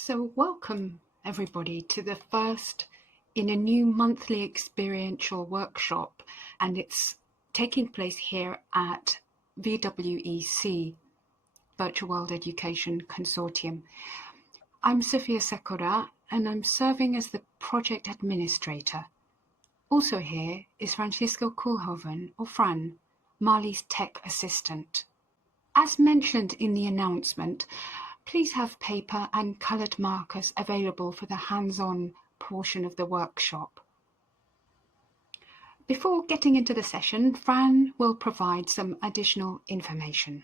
So welcome everybody to the first in a new monthly experiential workshop, and it's taking place here at VWEC, Virtual World Education Consortium. I'm Sophia Sekora and I'm serving as the project administrator. Also here is Francisco Koolhoven, or Fran, Marley's tech assistant. As mentioned in the announcement, please have paper and coloured markers available for the hands-on portion of the workshop. Before getting into the session, Fran will provide some additional information.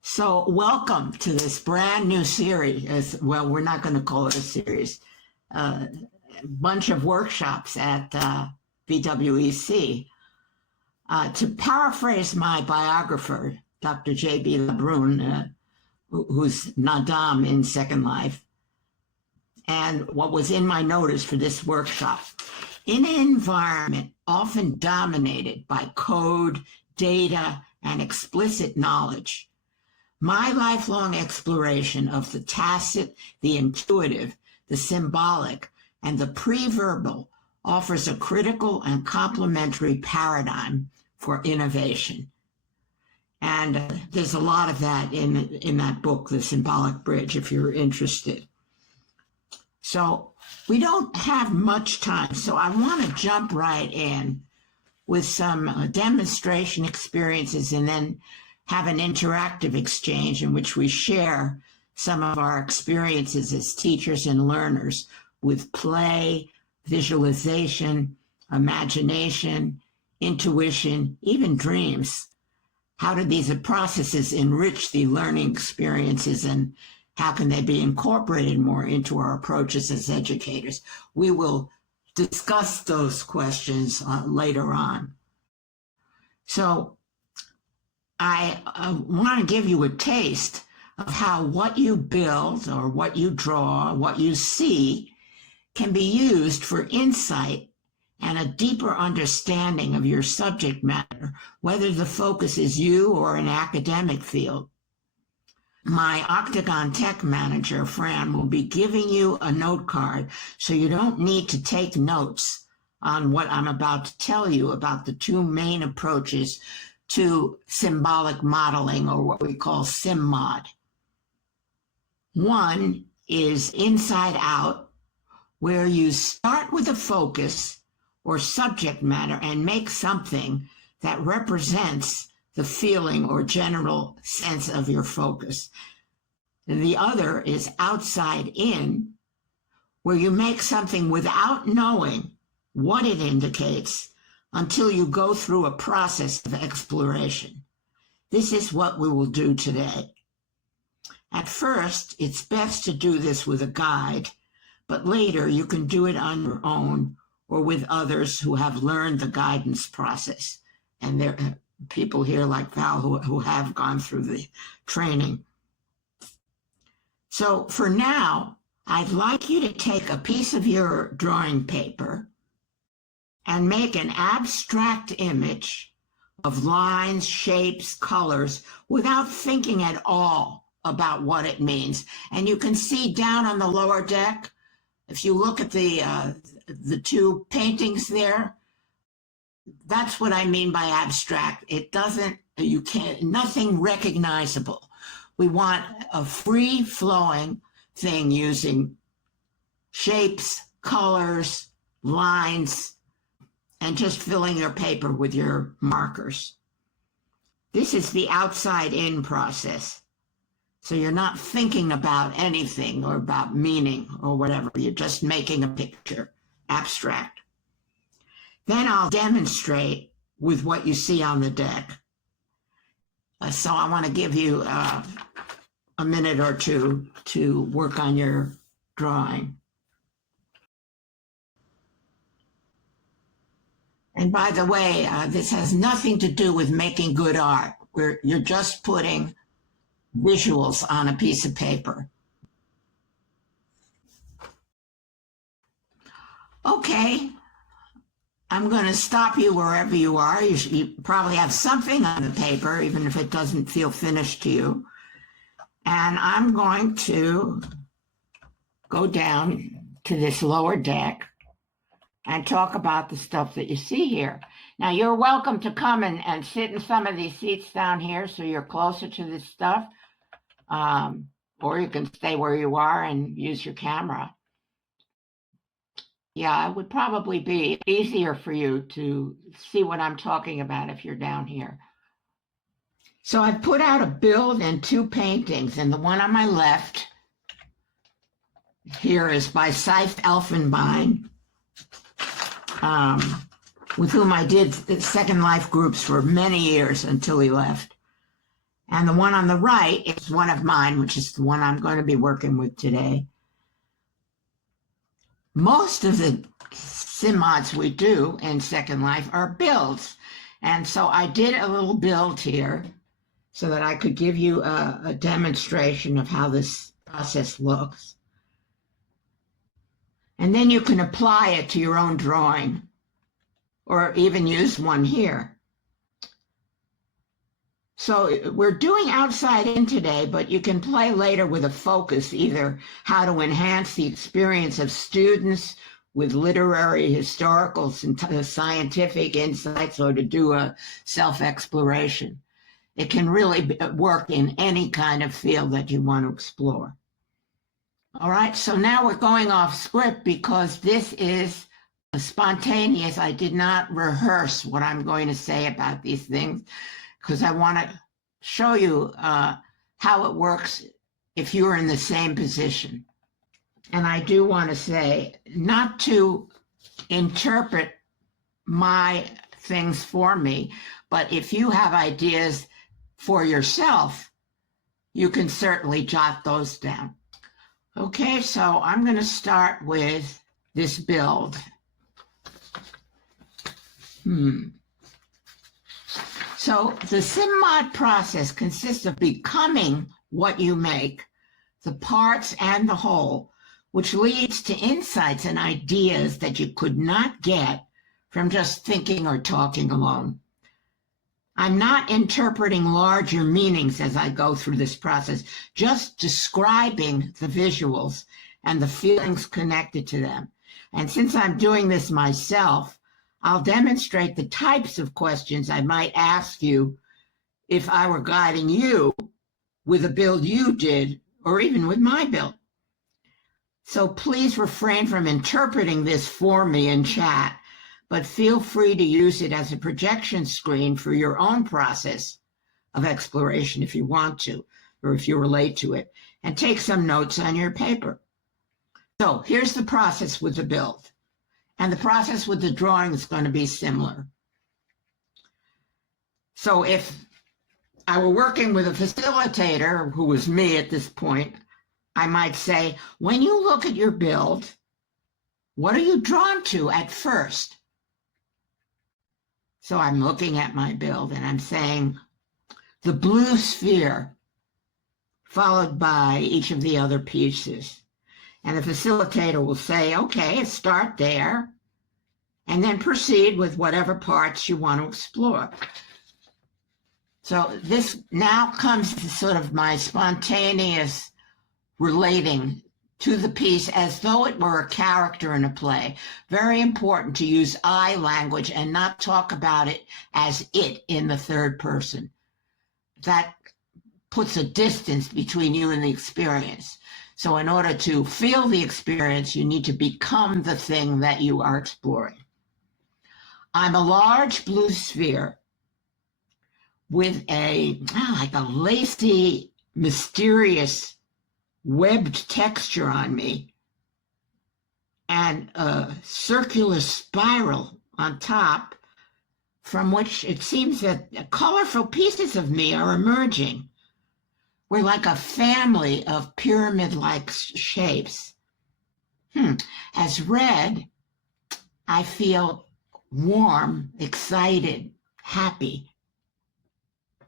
So welcome to this brand new series. Well, we're not going to call it a series, a bunch of workshops at VWEC. To paraphrase my biographer, Dr. J.B. Labrune, who's Nadaam in Second Life, and what was in my notice for this workshop, in an environment often dominated by code, data, and explicit knowledge, my lifelong exploration of the tacit, the intuitive, the symbolic, and the pre-verbal offers a critical and complementary paradigm for innovation. And there's a lot of that in that book, The Symbolic Bridge, if you're interested. So we don't have much time, so I want to jump right in with some demonstration experiences and then have an interactive exchange in which we share some of our experiences as teachers and learners with play, visualization, imagination, intuition, even dreams. How do these processes enrich the learning experiences, and how can they be incorporated more into our approaches as educators? We will discuss those questions later on. So I want to give you a taste of how what you build or what you draw, what you see, can be used for insight and a deeper understanding of your subject matter, whether the focus is you or an academic field. My Octagon Tech Manager, Fran, will be giving you a note card so you don't need to take notes on what I'm about to tell you about the two main approaches to symbolic modeling, or what we call SymMod. One is inside out, where you start with a focus or subject matter and make something that represents the feeling or general sense of your focus. And the other is outside in, where you make something without knowing what it indicates until you go through a process of exploration. This is what we will do today. At first, it's best to do this with a guide, but later you can do it on your own or with others who have learned the guidance process. And there are people here like Val who have gone through the training. So for now, I'd like you to take a piece of your drawing paper and make an abstract image of lines, shapes, colors, without thinking at all about what it means. And you can see down on the lower deck, if you look at the two paintings there, that's what I mean by abstract. It doesn't, nothing recognizable. We want a free-flowing thing using shapes, colors, lines, and just filling your paper with your markers. This is the outside-in process. So you're not thinking about anything or about meaning or whatever. You're just making a picture, abstract. Then I'll demonstrate with what you see on the deck. So I want to give you a minute or two to work on your drawing. And by the way, this has nothing to do with making good art, where you're just putting visuals on a piece of paper. Okay, I'm going to stop you wherever you are. You probably have something on the paper, even if it doesn't feel finished to you. And I'm going to go down to this lower deck and talk about the stuff that you see here. Now, you're welcome to come and sit in some of these seats down here so you're closer to this stuff. Or you can stay where you are and use your camera. Yeah, it would probably be easier for you to see what I'm talking about if you're down here. So I've put out a build and 2 paintings, and the one on my left here is by Seif Elfenbein, with whom I did Second Life groups for many years until he left. And the one on the right is one of mine, which is the one I'm going to be working with today. Most of the sim mods we do in Second Life are builds. And so I did a little build here so that I could give you a demonstration of how this process looks. And then you can apply it to your own drawing or even use one here. So we're doing outside in today, but you can play later with a focus, either how to enhance the experience of students with literary, historical, scientific insights, or to do a self-exploration. It can really work in any kind of field that you want to explore. All right, so now we're going off script because this is spontaneous. I did not rehearse what I'm going to say about these things, because I want to show you how it works if you're in the same position. And I do want to say, not to interpret my things for me, but if you have ideas for yourself, you can certainly jot those down. Okay, so I'm going to start with this build. So the SimMod process consists of becoming what you make, the parts and the whole, which leads to insights and ideas that you could not get from just thinking or talking alone. I'm not interpreting larger meanings as I go through this process, just describing the visuals and the feelings connected to them. And since I'm doing this myself, I'll demonstrate the types of questions I might ask you if I were guiding you with a build you did, or even with my build. So please refrain from interpreting this for me in chat, but feel free to use it as a projection screen for your own process of exploration if you want to, or if you relate to it, and take some notes on your paper. So here's the process with the build. And the process with the drawing is going to be similar. So if I were working with a facilitator, who was me at this point, I might say, when you look at your build, what are you drawn to at first? So I'm looking at my build and I'm saying the blue sphere, followed by each of the other pieces. And the facilitator will say, okay, start there, and then proceed with whatever parts you want to explore. So this now comes to sort of my spontaneous relating to the piece as though it were a character in a play. Very important to use I language and not talk about it as it in the third person. That puts a distance between you and the experience. So in order to feel the experience, you need to become the thing that you are exploring. I'm a large blue sphere with like a lacy, mysterious, webbed texture on me, and a circular spiral on top from which it seems that colorful pieces of me are emerging. We're like a family of pyramid-like shapes. As red, I feel warm, excited, happy.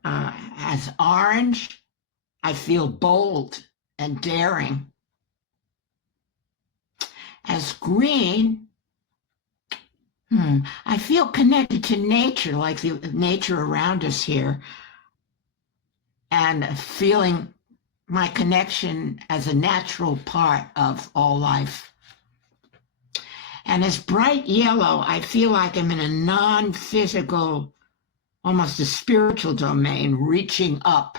As orange, I feel bold and daring. As green, I feel connected to nature, like the nature around us here, and feeling my connection as a natural part of all life. And as bright yellow, I feel like I'm in a non-physical, almost a spiritual domain, reaching up.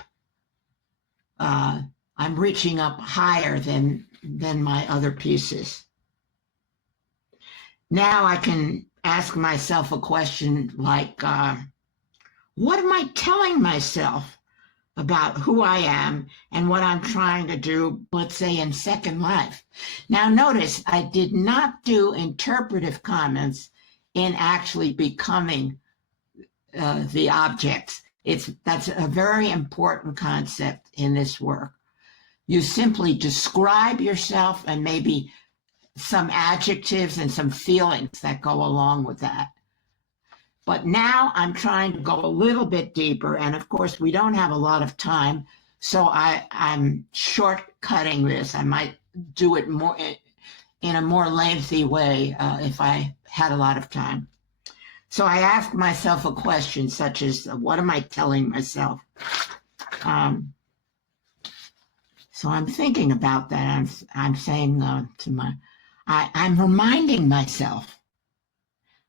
I'm reaching up higher than my other pieces. Now I can ask myself a question like, what am I telling myself about who I am and what I'm trying to do, let's say, in Second Life? Now, notice I did not do interpretive comments in actually becoming the objects. That's a very important concept in this work. You simply describe yourself and maybe some adjectives and some feelings that go along with that. But now I'm trying to go a little bit deeper, and of course we don't have a lot of time, so I'm shortcutting this. I might do it more in a more lengthy way if I had a lot of time. So I ask myself a question such as, what am I telling myself? So I'm thinking about that. I'm saying I'm reminding myself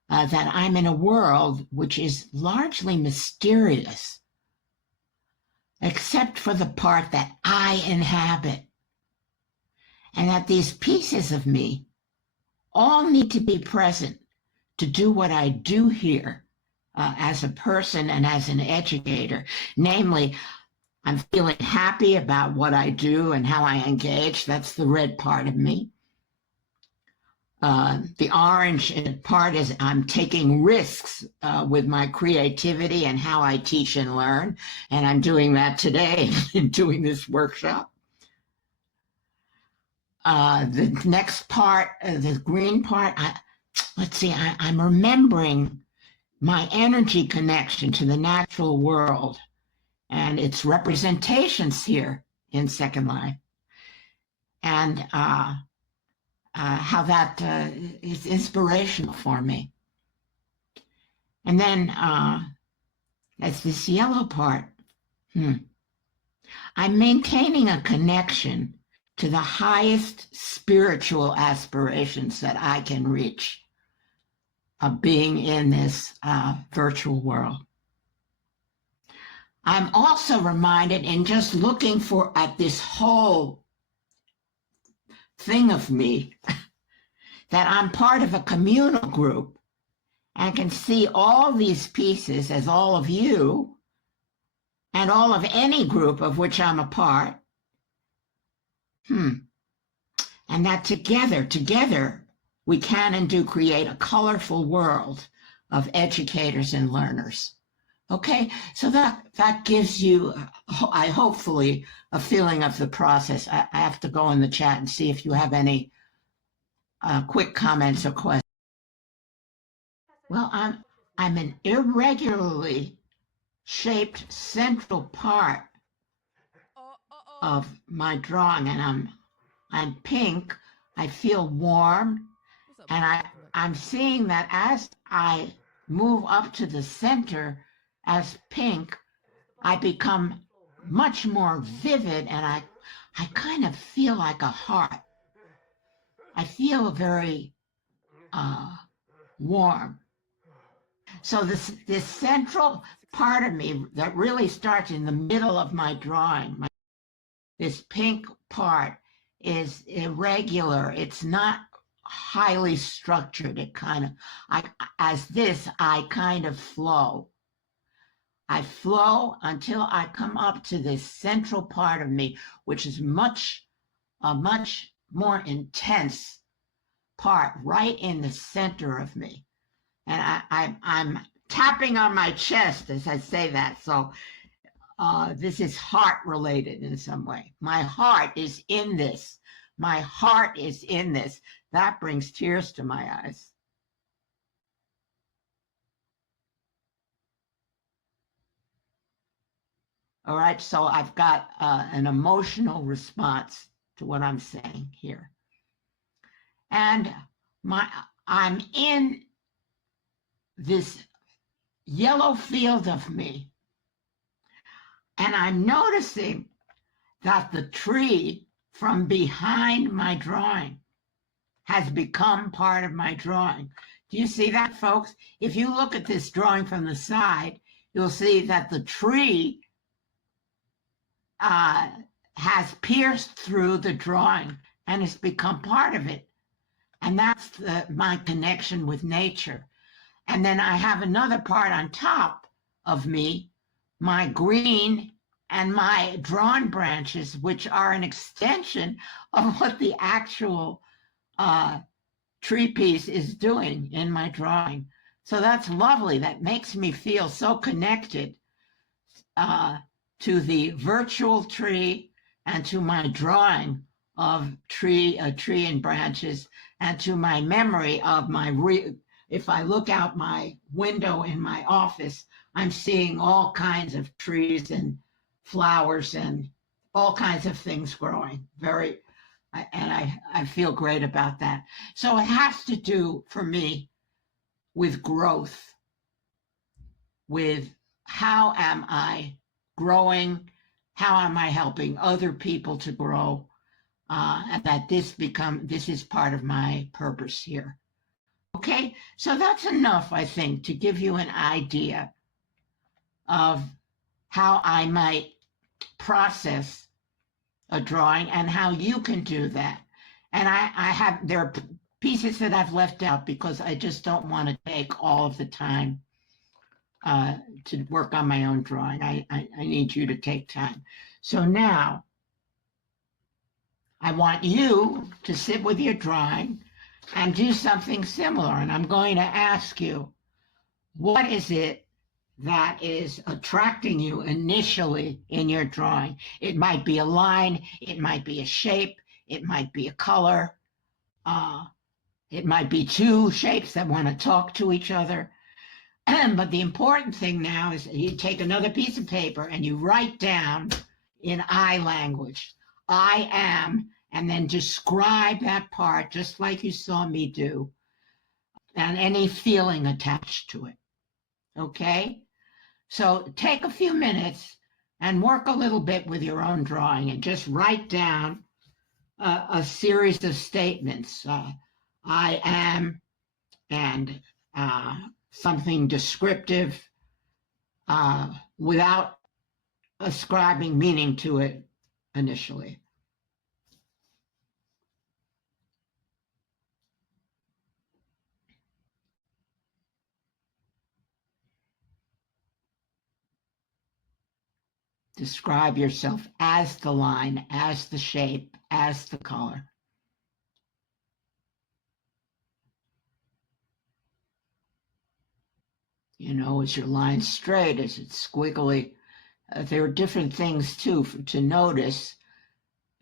that I'm in a world which is largely mysterious, except for the part that I inhabit, and that these pieces of me all need to be present to do what I do here as a person and as an educator. Namely, I'm feeling happy about what I do and how I engage. That's the red part of me. The orange part is I'm taking risks with my creativity and how I teach and learn. And I'm doing that today in doing this workshop. The next part, the green part, let's see, I'm remembering my energy connection to the natural world and its representations here in Second Life. And how that is inspirational for me. And then that's this yellow part. I'm maintaining a connection to the highest spiritual aspirations that I can reach of being in this virtual world. I'm also reminded in just looking at this whole thing of me that I'm part of a communal group and can see all these pieces as all of you and all of any group of which I'm a part. And that together, we can and do create a colorful world of educators and learners. Okay, so that gives you, hopefully, a feeling of the process. I have to go in the chat and see if you have any quick comments or questions. Well, I'm an irregularly shaped central part of my drawing, and I'm pink. I feel warm, and I'm seeing that as I move up to the center as pink, I become much more vivid, and I kind of feel like a heart. I feel very warm. So this central part of me that really starts in the middle of my drawing, this pink part is irregular. It's not highly structured. It kind of, I kind of flow. I flow until I come up to this central part of me, which is a much more intense part right in the center of me. And I'm tapping on my chest as I say that. So this is heart related in some way. My heart is in this. My heart is in this. That brings tears to my eyes. All right, so I've got an emotional response to what I'm saying here. And I'm in this yellow field of me. And I'm noticing that the tree from behind my drawing has become part of my drawing. Do you see that, folks? If you look at this drawing from the side, you'll see that the tree has pierced through the drawing and has become part of it. And that's my connection with nature. And then I have another part on top of me, my green and my drawn branches, which are an extension of what the actual tree piece is doing in my drawing. So that's lovely. That makes me feel so connected to the virtual tree and to my drawing of a tree and branches, and to my memory of if I look out my window in my office, I'm seeing all kinds of trees and flowers and all kinds of things growing. I feel great about that. So it has to do for me with growth, with how am I growing, how am I helping other people to grow, and that this is part of my purpose here. Okay, so that's enough, I think, to give you an idea of how I might process a drawing and how you can do that. And there are pieces that I've left out because I just don't want to take all of the time to work on my own drawing. I need you to take time. So now I want you to sit with your drawing and do something similar. And I'm going to ask you, what is it that is attracting you initially in your drawing? It might be a line, it might be a shape, it might be a color, it might be two shapes that want to talk to each other. But the important thing now is you take another piece of paper and you write down in I language, I am, and then describe that part just like you saw me do, and any feeling attached to it. Okay? So take a few minutes and work a little bit with your own drawing and just write down a series of statements. I am, and something descriptive without ascribing meaning to it initially. Describe yourself as the line, as the shape, as the color. You know, is your line straight? Is it squiggly? There are different things too to notice.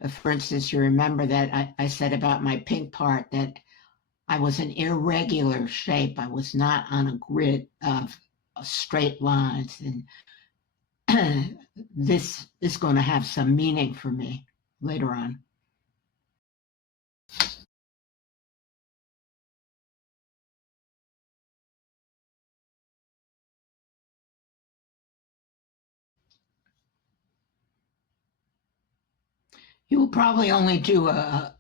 For instance, you remember that I said about my pink part that I was an irregular shape. I was not on a grid of straight lines. And this is going to have some meaning for me later on. You will probably only do a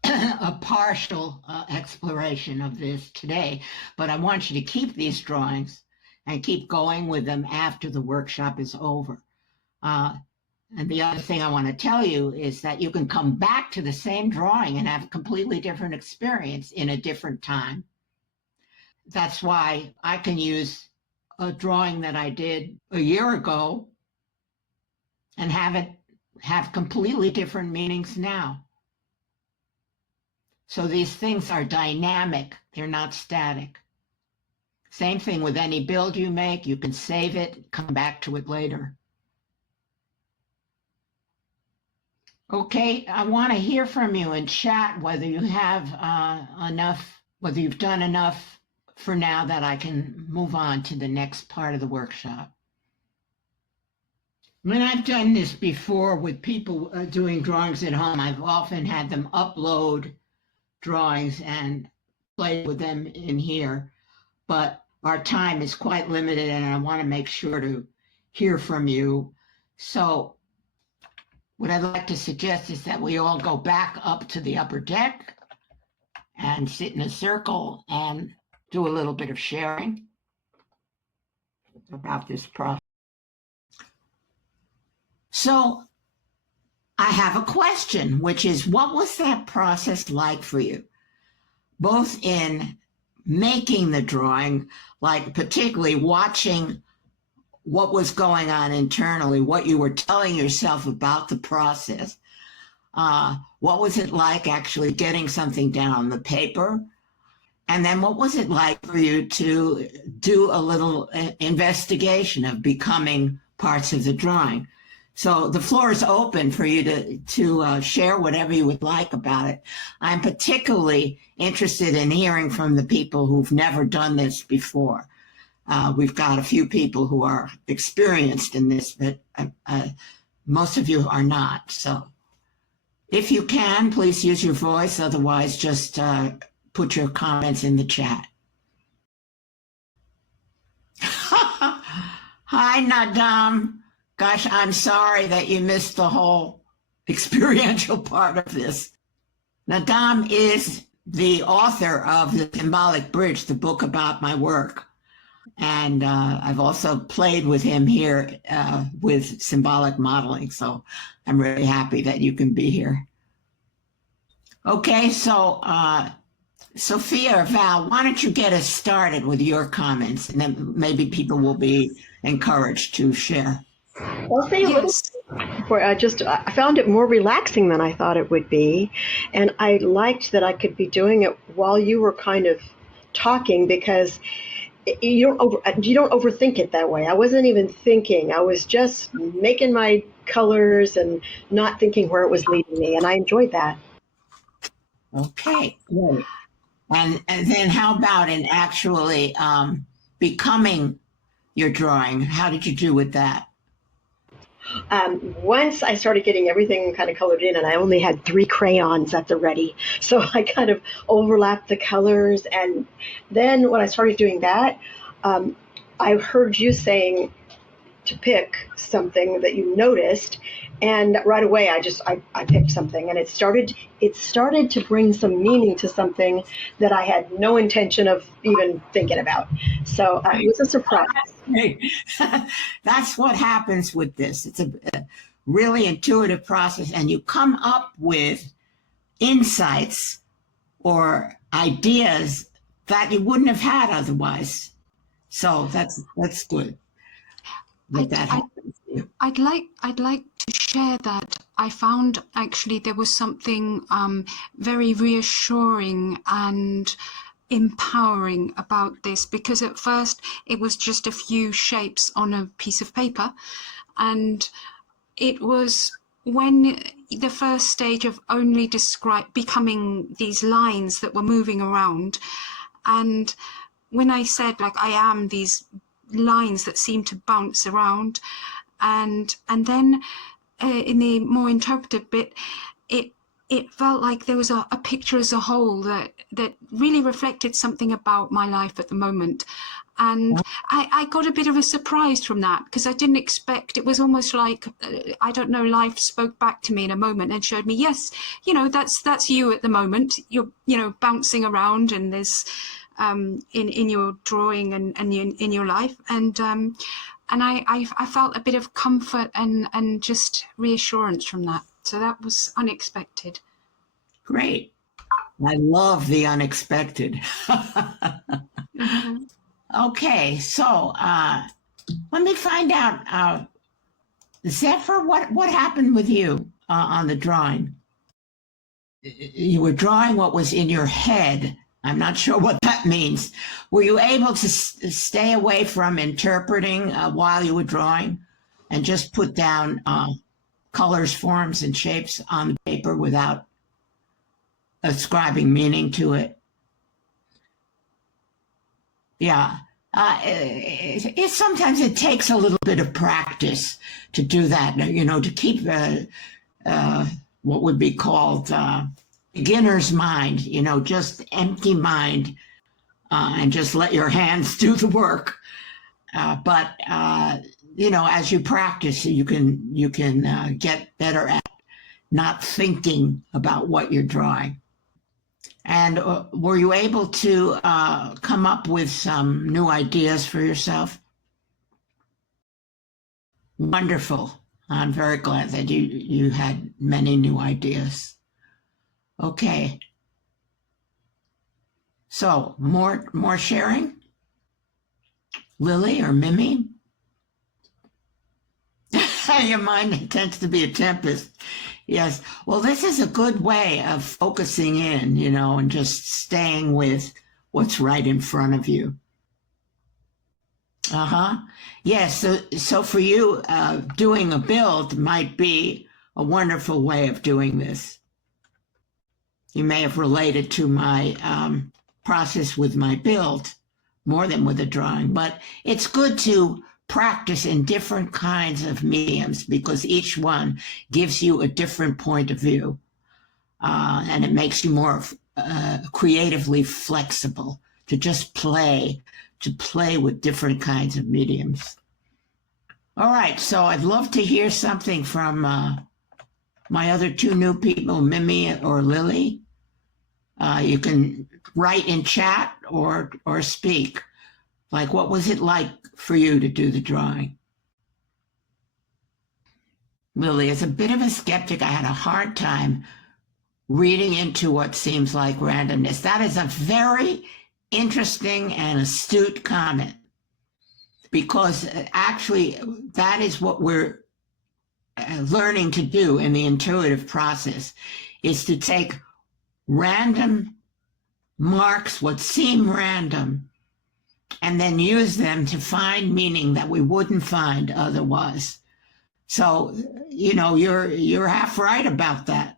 partial exploration of this today, but I want you to keep these drawings and keep going with them after the workshop is over. And the other thing I want to tell you is that you can come back to the same drawing and have a completely different experience in a different time. That's why I can use a drawing that I did a year ago and have it have completely different meanings now. So these things are dynamic, they're not static. Same thing with any build you make, you can save it, come back to it later. Okay, I want to hear from you in chat whether you have enough, whether you've done enough for now that I can move on to the next part of the workshop. When I've done this before with people doing drawings at home, I've often had them upload drawings and play with them in here. But our time is quite limited and I want to make sure to hear from you. So what I'd like to suggest is that we all go back up to the upper deck and sit in a circle and do a little bit of sharing about this process. So I have a question, which is, what was that process like for you? Both in making the drawing, like particularly watching what was going on internally, what you were telling yourself about the process. What was it like actually getting something down on the paper? And then what was it like for you to do a little investigation of becoming parts of the drawing? So the floor is open for you to share whatever you would like about it. I'm particularly interested in hearing from the people who've never done this before. We've got a few people who are experienced in this, but most of you are not. So if you can, please use your voice. Otherwise, just put your comments in the chat. Hi, Nadaam. Gosh, I'm sorry that you missed the whole experiential part of this. Nadaam is the author of The Symbolic Bridge, the book about my work. And I've also played with him here with symbolic modeling. So I'm really happy that you can be here. Okay, so Sophia or Val, why don't you get us started with your comments, and then maybe people will be encouraged to share. I'll say a little before. I found it more relaxing than I thought it would be, and I liked that I could be doing it while you were kind of talking, because you don't overthink it that way. I wasn't even thinking. I was just making my colors and not thinking where it was leading me, and I enjoyed that. Okay, great. And then how about in actually becoming your drawing? How did you do with that? Once I started getting everything kind of colored in, and I only had 3 crayons at the ready, so I kind of overlapped the colors. And then when I started doing that, I heard you saying to pick something that you noticed, and right away I picked something, and it started to bring some meaning to something that I had no intention of even thinking about. So it was a surprise. That's what happens with this. It's a really intuitive process, and you come up with insights or ideas that you wouldn't have had otherwise. So that's good. I'd like to share that I found actually there was something very reassuring and empowering about this, because at first it was just a few shapes on a piece of paper, and it was when the first stage of only becoming these lines that were moving around, and when I said, like, I am these lines that seem to bounce around, and then in the more interpretive bit, it felt like there was a picture as a whole that really reflected something about my life at the moment. And I got a bit of a surprise from that, because I didn't expect. It was almost like, I don't know, life spoke back to me in a moment and showed me, yes, that's you at the moment. You're, bouncing around, and there's in your drawing and in your life. And I felt a bit of comfort and just reassurance from that. So that was unexpected. Great. I love the unexpected. Mm-hmm. Okay, so let me find out, Zephyr, what happened with you on the drawing? You were drawing what was in your head. I'm not sure what that means. Were you able to stay away from interpreting while you were drawing and just put down colors, forms, and shapes on the paper without ascribing meaning to it? Yeah. Sometimes it takes a little bit of practice to do that, to keep what would be called beginner's mind, just empty mind, and just let your hands do the work. But as you practice, you can get better at not thinking about what you're drawing. And were you able to come up with some new ideas for yourself? Wonderful. I'm very glad that you had many new ideas. Okay. So more sharing? Lily or Mimi? Your mind tends to be a tempest. Yes. Well, this is a good way of focusing in, and just staying with what's right in front of you. Yes. So for you, doing a build might be a wonderful way of doing this. You may have related to my process with my build more than with a drawing, but it's good to practice in different kinds of mediums because each one gives you a different point of view, and it makes you more creatively flexible to just play with different kinds of mediums. All right, so I'd love to hear something from my other two new people, Mimi or Lily. You can write in chat or speak. Like, what was it like for you to do the drawing? Lily, as a bit of a skeptic, I had a hard time reading into what seems like randomness. That is a very interesting and astute comment, because actually that is what we're learning to do in the intuitive process, is to take random marks, what seem random, and then use them to find meaning that we wouldn't find otherwise. So, you're half right about that.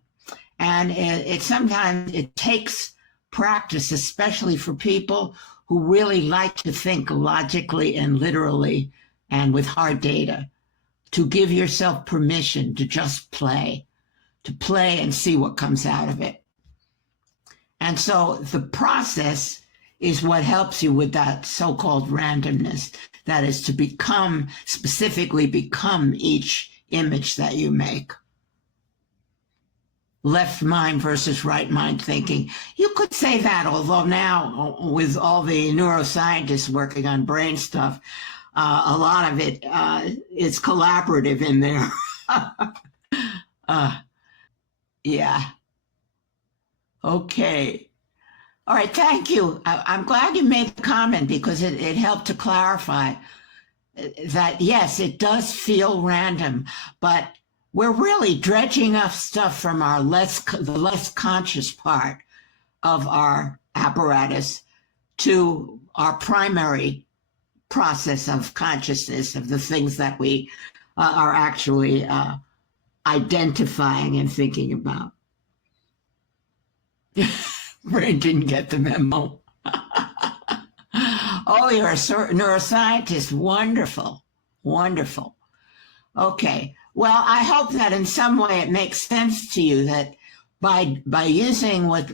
And it sometimes takes practice, especially for people who really like to think logically and literally and with hard data, to give yourself permission to just play and see what comes out of it. And so the process is what helps you with that so-called randomness. That is to specifically become each image that you make. Left mind versus right mind thinking. You could say that, although now with all the neuroscientists working on brain stuff, a lot of it is collaborative in there. Yeah. Okay. All right, thank you. I'm glad you made the comment because it helped to clarify that, yes, it does feel random, but we're really dredging up stuff from the less conscious part of our apparatus to our primary process of consciousness, of the things that we are actually identifying and thinking about. Brain didn't get the memo. Oh, you're a neuroscientist. Wonderful. Wonderful. Okay. Well, I hope that in some way it makes sense to you that by using what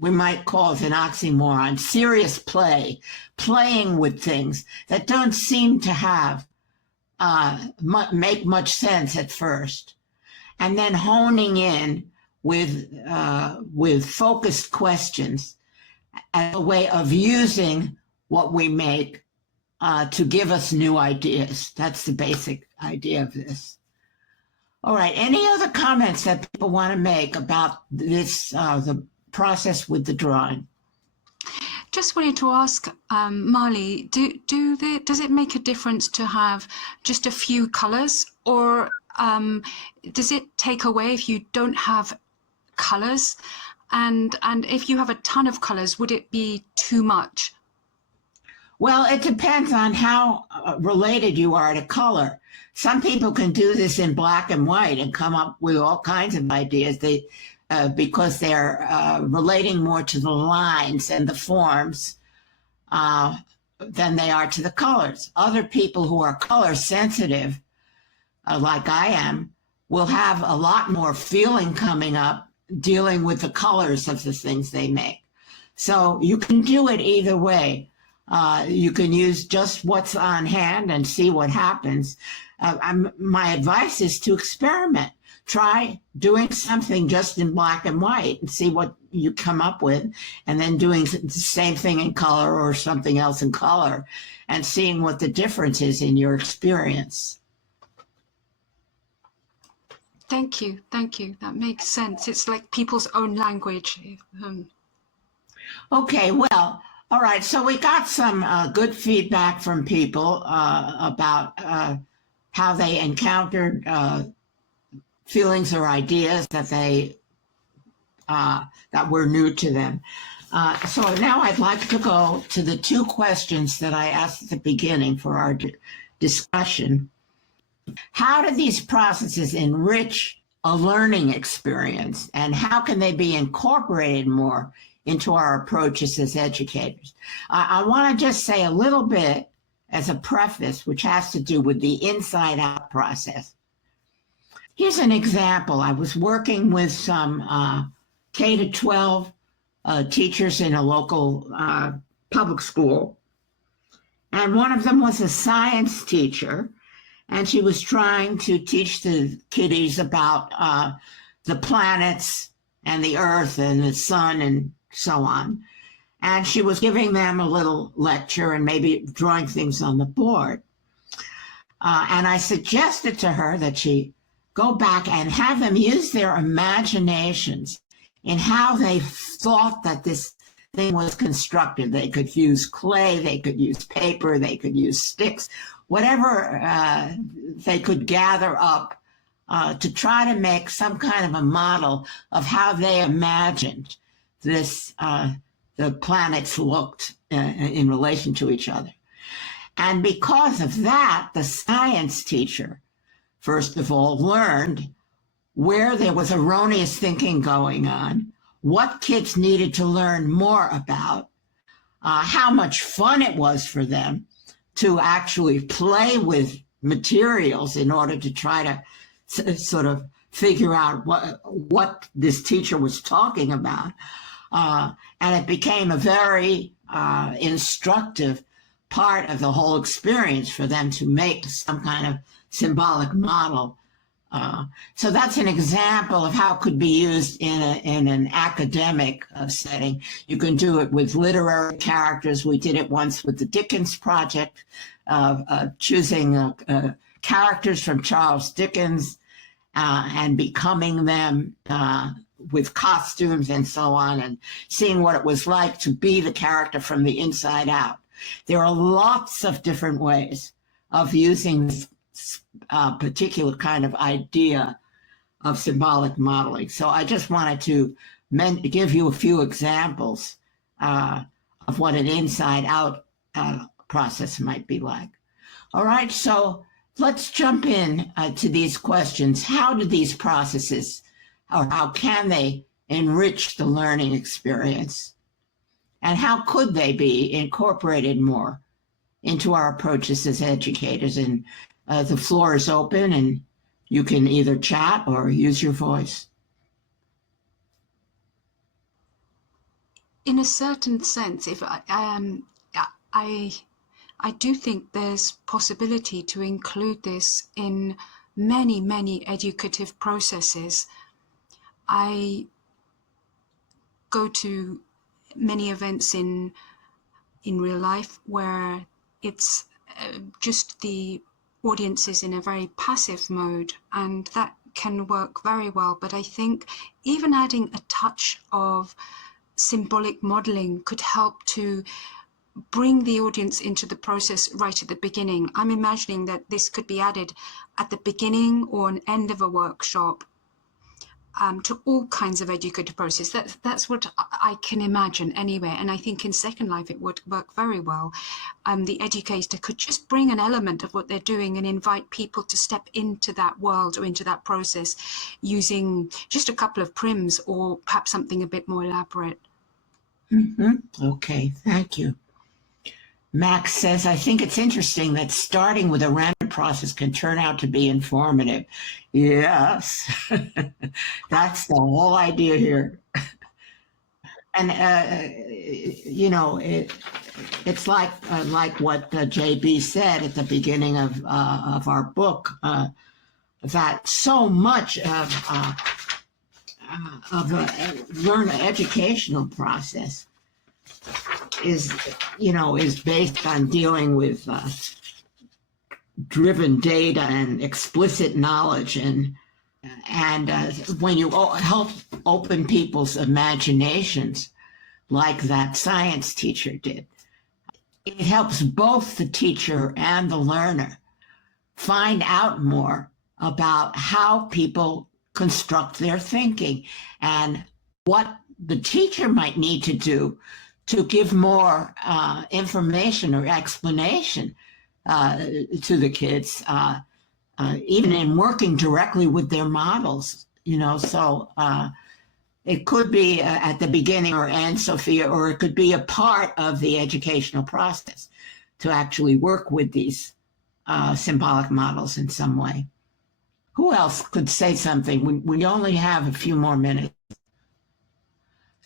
we might call as an oxymoron, serious playing with things that don't seem to have make much sense at first, and then honing in with focused questions as a way of using what we make to give us new ideas. That's the basic idea of this. All right, any other comments that people want to make about this, the process with the drawing? Just wanted to ask, Marley, does it make a difference to have just a few colors, or does it take away if you don't have colors? And if you have a ton of colors, would it be too much? Well, it depends on how related you are to color. Some people can do this in black and white and come up with all kinds of ideas because they're relating more to the lines and the forms than they are to the colors. Other people who are color sensitive, like I am, will have a lot more feeling coming up dealing with the colors of the things they make. So you can do it either way. You can use just what's on hand and see what happens. My advice is to experiment. Try doing something just in black and white and see what you come up with, and then doing the same thing in color or something else in color, and seeing what the difference is in your experience. Thank you. That makes sense. It's like people's own language. Okay, well, all right. So we got some good feedback from people about how they encountered feelings or ideas that that were new to them. So now I'd like to go to the two questions that I asked at the beginning for our discussion. How do these processes enrich a learning experience, and how can they be incorporated more into our approaches as educators? I want to just say a little bit as a preface, which has to do with the inside out process. Here's an example. I was working with some K to 12 teachers in a local public school. And one of them was a science teacher, and she was trying to teach the kiddies about the planets and the earth and the sun and so on. And she was giving them a little lecture and maybe drawing things on the board. And I suggested to her that she go back and have them use their imaginations in how they thought that this thing was constructed. They could use clay, they could use paper, they could use sticks, whatever they could gather up to try to make some kind of a model of how they imagined this, the planets looked in relation to each other. And because of that, the science teacher, first of all, learned where there was erroneous thinking going on, what kids needed to learn more about, how much fun it was for them to actually play with materials in order to try to sort of figure out what this teacher was talking about. And it became a very instructive part of the whole experience for them to make some kind of symbolic model. So that's an example of how it could be used in an academic setting. You can do it with literary characters. We did it once with the Dickens Project, choosing characters from Charles Dickens and becoming them with costumes and so on, and seeing what it was like to be the character from the inside out. There are lots of different ways of using this particular kind of idea of symbolic modeling. So I just wanted to give you a few examples of what an inside out process might be like. All right, so let's jump in to these questions. How do these processes, or how can they enrich the learning experience? And how could they be incorporated more into our approaches as educators? And the floor is open, and you can either chat or use your voice. In a certain sense, if I do think there's possibility to include this in many educative processes. I go to many events in real life where it's just the audience is in a very passive mode, and that can work very well. But I think even adding a touch of symbolic modeling could help to bring the audience into the process right at the beginning. I'm imagining that this could be added at the beginning or an end of a workshop to all kinds of educative process. That's what I can imagine anyway. And I think in Second Life it would work very well. The educator could just bring an element of what they're doing and invite people to step into that world or into that process using just a couple of prims or perhaps something a bit more elaborate. Okay, thank you. Max says, I think it's interesting that starting with a random process can turn out to be informative. Yes, that's the whole idea here. And you know, it's like what JB said at the beginning of our book, that so much of the educational process is, you know, is based on dealing with driven data and explicit knowledge, and when you help open people's imaginations like that science teacher did, it helps both the teacher and the learner find out more about how people construct their thinking and what the teacher might need to do to give more information or explanation to the kids, even in working directly with their models, you know. So it could be at the beginning or end, Sophia, or it could be a part of the educational process to actually work with these symbolic models in some way. Who else could say something? We only have a few more minutes.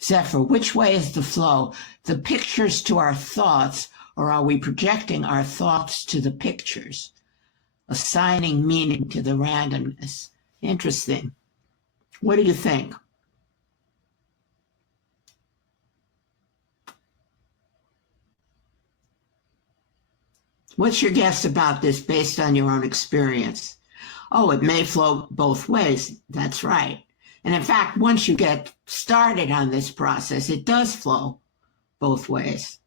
Zephyr, which way is the flow? The pictures to our thoughts, or are we projecting our thoughts to the pictures, assigning meaning to the randomness? Interesting. What do you think? What's your guess about this based on your own experience? Oh, it may flow both ways. That's right. And in fact, once you get started on this process, it does flow both ways.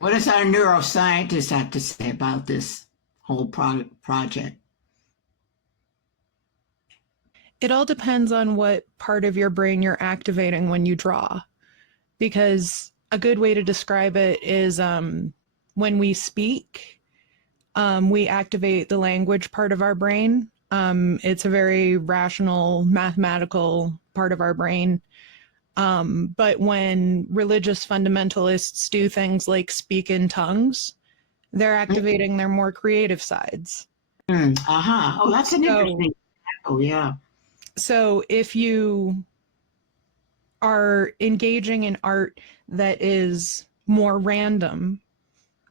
What does our neuroscientist have to say about this whole project? It all depends on what part of your brain you're activating when you draw, because a good way to describe it is when we speak, we activate the language part of our brain. It's a very rational, mathematical part of our brain. But when religious fundamentalists do things like speak in tongues, they're activating their more creative sides. Oh, that's an interesting example, yeah. So if you are engaging in art that is more random,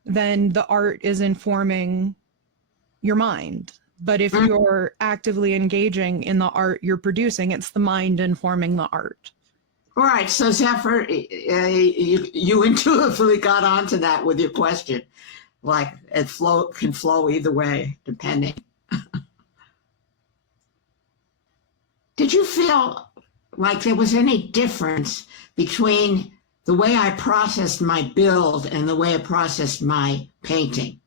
then the art is informing your mind. But if you're actively engaging in the art you're producing, it's the mind informing the art. All right, so Zephyr, you intuitively got onto that with your question. Like it can flow either way, depending. Did you feel like there was any difference between the way I processed my build and the way I processed my painting?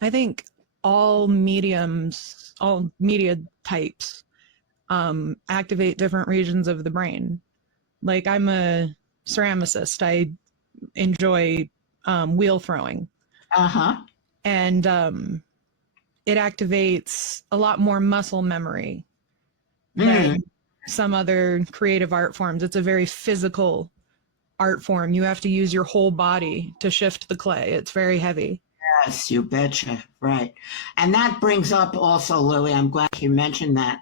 I think all mediums, all media types activate different regions of the brain. Like I'm a ceramicist. I enjoy wheel throwing. And it activates a lot more muscle memory than some other creative art forms. It's a very physical art form. You have to use your whole body to shift the clay. It's very heavy. Yes, you betcha. Right. And that brings up also, Lily, I'm glad you mentioned that,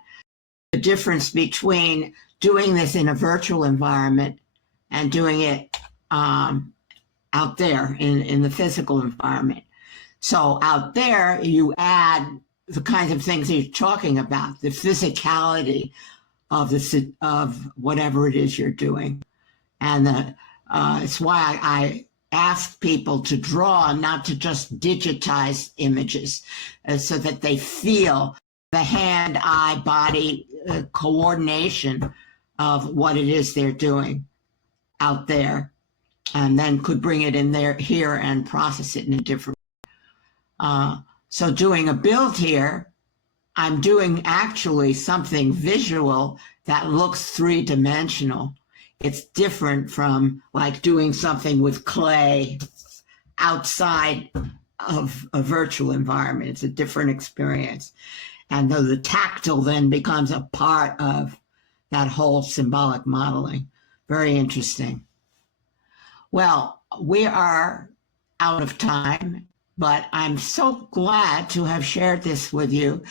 the difference between doing this in a virtual environment and doing it out there in the physical environment. So out there, you add the kinds of things you're talking about, the physicality of whatever it is you're doing. And it's why I ask people to draw, not to just digitize images, so that they feel the hand, eye, body coordination of what it is they're doing out there, and then could bring it in there here and process it in a different way. So doing a build here, I'm doing actually something visual that looks three-dimensional. It's different from like doing something with clay outside of a virtual environment. It's a different experience. And though the tactile then becomes a part of that whole symbolic modeling. Very interesting. Well, we are out of time, but I'm so glad to have shared this with you.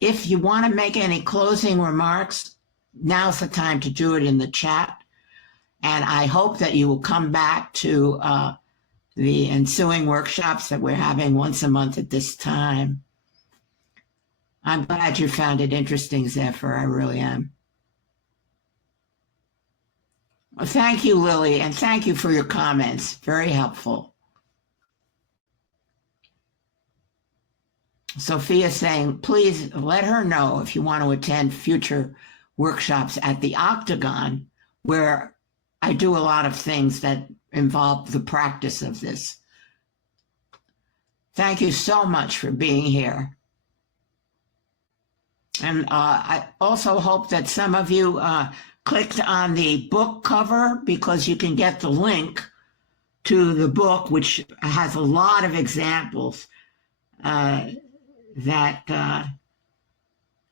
If you want to make any closing remarks, now's the time to do it in the chat. And I hope that you will come back to the ensuing workshops that we're having once a month at this time. I'm glad you found it interesting, Zephyr. I really am. Well, thank you, Lily, and thank you for your comments. Very helpful. Sophia saying, please let her know if you want to attend future workshops at the Octagon, where I do a lot of things that involve the practice of this. Thank you so much for being here. And I also hope that some of you clicked on the book cover, because you can get the link to the book, which has a lot of examples that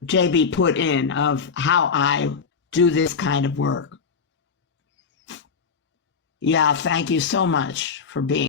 JB put in of how I do this kind of work. Yeah, thank you so much for being